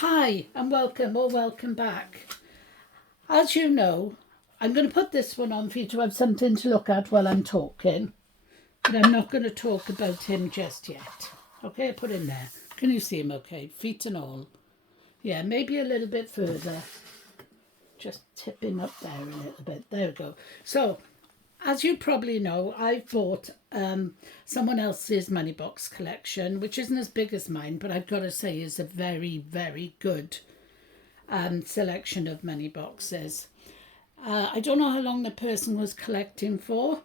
Hi and welcome or welcome back. As you know, I'm going to put this one on for you to have something to look at while I'm talking, but I'm not going to talk about him just yet. Okay, I put him there. Can you see him okay? Feet and all. Yeah, maybe a little bit further. Just tip him up there a little bit. There we go. So, as you probably know, I've bought someone else's money box collection, which isn't as big as mine, but I've got to say is a very, very good selection of money boxes. I don't know how long the person was collecting for,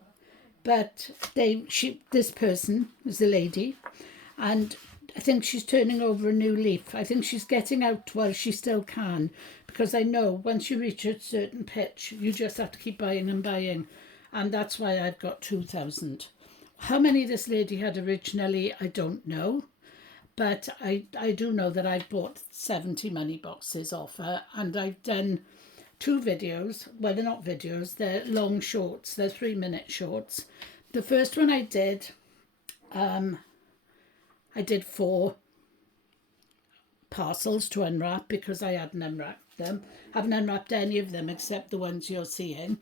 but this person was a lady, and I think she's turning over a new leaf. I think she's getting out while she still can, because I know once you reach a certain pitch, you just have to keep buying and buying, and that's why I've got 2,000. How many this lady had originally, I don't know. But I do know that I've bought 70 money boxes off her, and I've done two videos. Well, they're not videos, they're long shorts, they're 3-minute shorts. The first one I did 4 parcels to unwrap because I hadn't unwrapped them. I haven't unwrapped any of them except the ones you're seeing.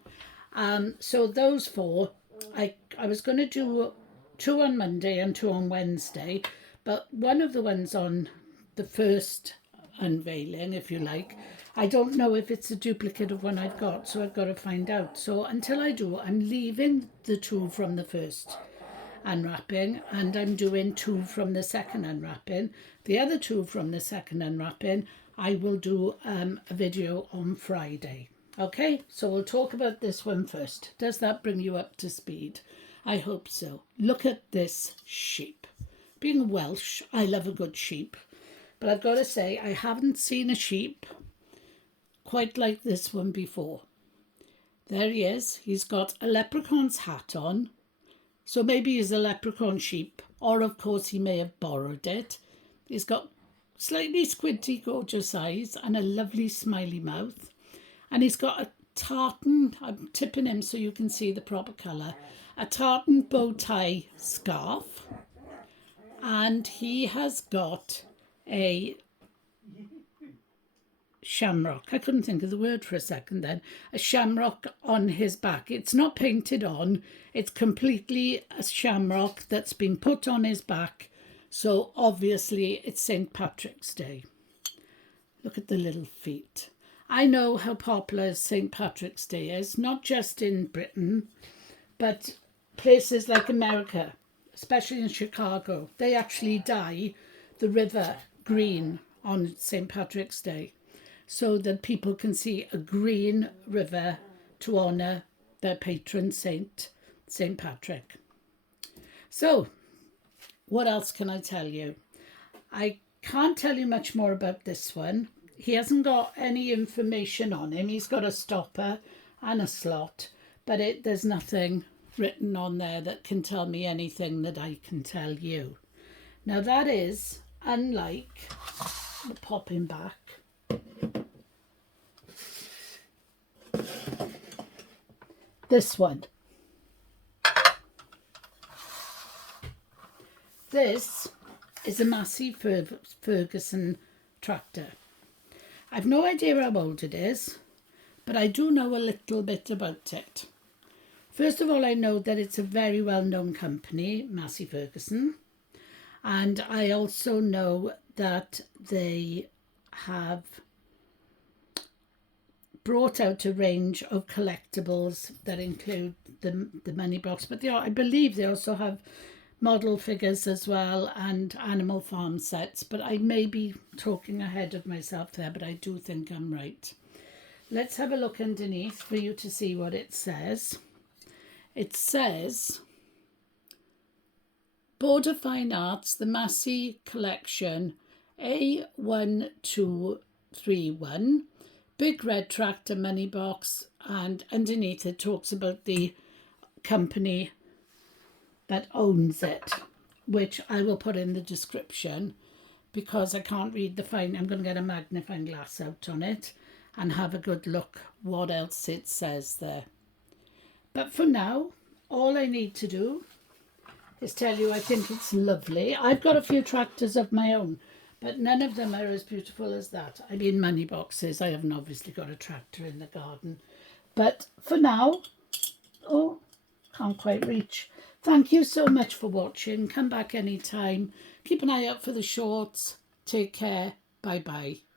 So those 4, I was going to do 2 on Monday and 2 on Wednesday. But one of the ones on the first unveiling, if you like, I don't know if it's a duplicate of one I've got, so I've got to find out. So until I do, I'm leaving the 2 from the first unwrapping, and I'm doing 2 from the second unwrapping. The other 2 from the second unwrapping, I will do a video on Friday. Okay, so we'll talk about this one first. Does that bring you up to speed? I hope so. Look at this sheep. Being Welsh, I love a good sheep, but I've got to say I haven't seen a sheep quite like this one before. There he is. He's got a leprechaun's hat on, so maybe he's a leprechaun sheep, or of course he may have borrowed it. He's got slightly squinty, gorgeous eyes and a lovely smiley mouth, and he's got a tartan, I'm tipping him so you can see the proper colour, a tartan bow tie scarf. And he has got a shamrock. I couldn't think of the word for a second then. A shamrock on his back. It's not painted on. It's completely a shamrock that's been put on his back. So obviously it's St. Patrick's Day. Look at the little feet. I know how popular St. Patrick's Day is, not just in Britain, but places like America, especially in Chicago. They actually dye the river green on St. Patrick's Day so that people can see a green river to honour their patron saint, St. Patrick. So, what else can I tell you? I can't tell you much more about this one. He hasn't got any information on him. He's got a stopper and a slot, but there's nothing written on there that can tell me anything that I can tell you. Now that is unlike the popping back. This one. This is a Massey Ferguson tractor. I've no idea how old it is, but I do know a little bit about it. First of all, I know that it's a very well-known company, Massey Ferguson, and I also know that they have brought out a range of collectibles that include the money box, but I believe they also have model figures as well and Animal Farm sets, but I may be talking ahead of myself there, but I do think I'm right. Let's have a look underneath for you to see what it says. It says, Board of Fine Arts, the Massey Collection, A1231, Big Red Tractor Money Box, and underneath it talks about the company that owns it, which I will put in the description because I can't read the fine. I'm going to get a magnifying glass out on it and have a good look what else it says there. But for now, all I need to do is tell you I think it's lovely. I've got a few tractors of my own, but none of them are as beautiful as that. I mean, money boxes. I haven't obviously got a tractor in the garden. But for now, oh, can't quite reach. Thank you so much for watching. Come back anytime. Keep an eye out for the shorts. Take care. Bye-bye.